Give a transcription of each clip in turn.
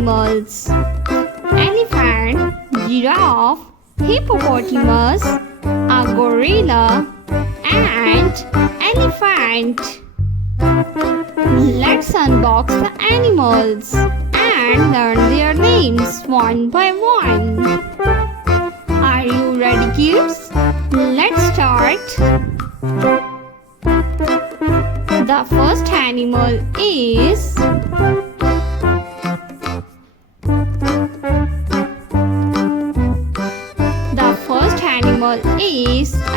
animals: elephant, giraffe, hippopotamus, a gorilla, and elephant. Let's unbox the animals and learn their names one by one. Are you ready, kids? Let's start. The first animal is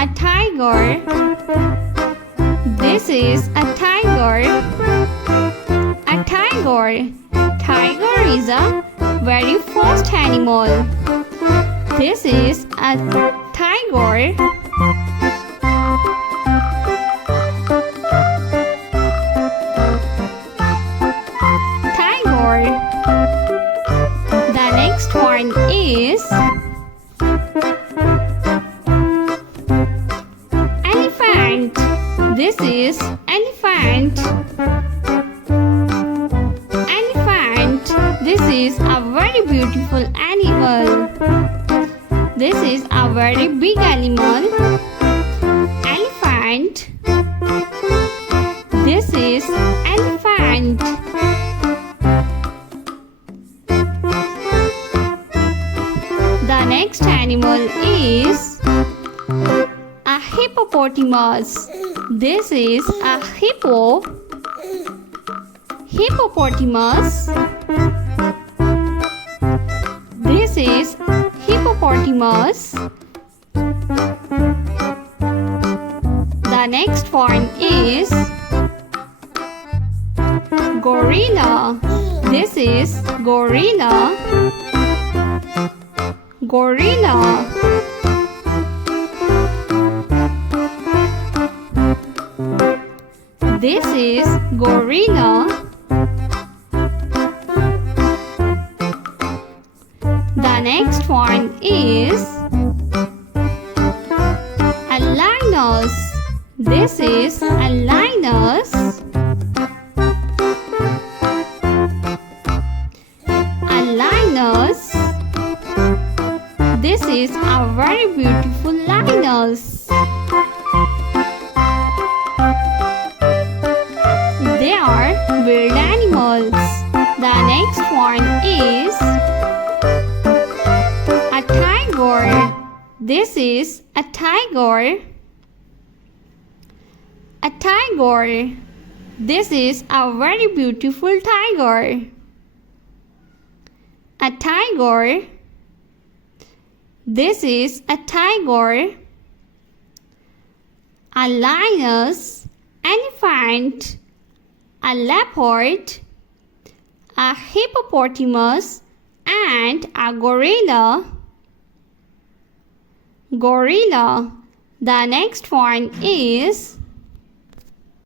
a tiger. This is a tiger. A tiger. Tiger is a very fast animal. This is a tiger. Tiger. The next one is elephant. This is elephant. Elephant. This is a very beautiful animal. This is a very big animal. Elephant. This is elephant. The next animal is a hippopotamus. This is a hippopotamus. This is hippopotamus. The next one is gorilla. This is gorilla. Gorilla. This is gorilla. The next one is a lioness. This is a lioness. A lioness. This is a very beautiful lioness. They are wild animals. The next one is a tiger. This is a tiger. A tiger. This is a very beautiful tiger. A tiger. This is a tiger. A lioness, elephant, a leopard, a hippopotamus, and a gorilla. Gorilla. The next one is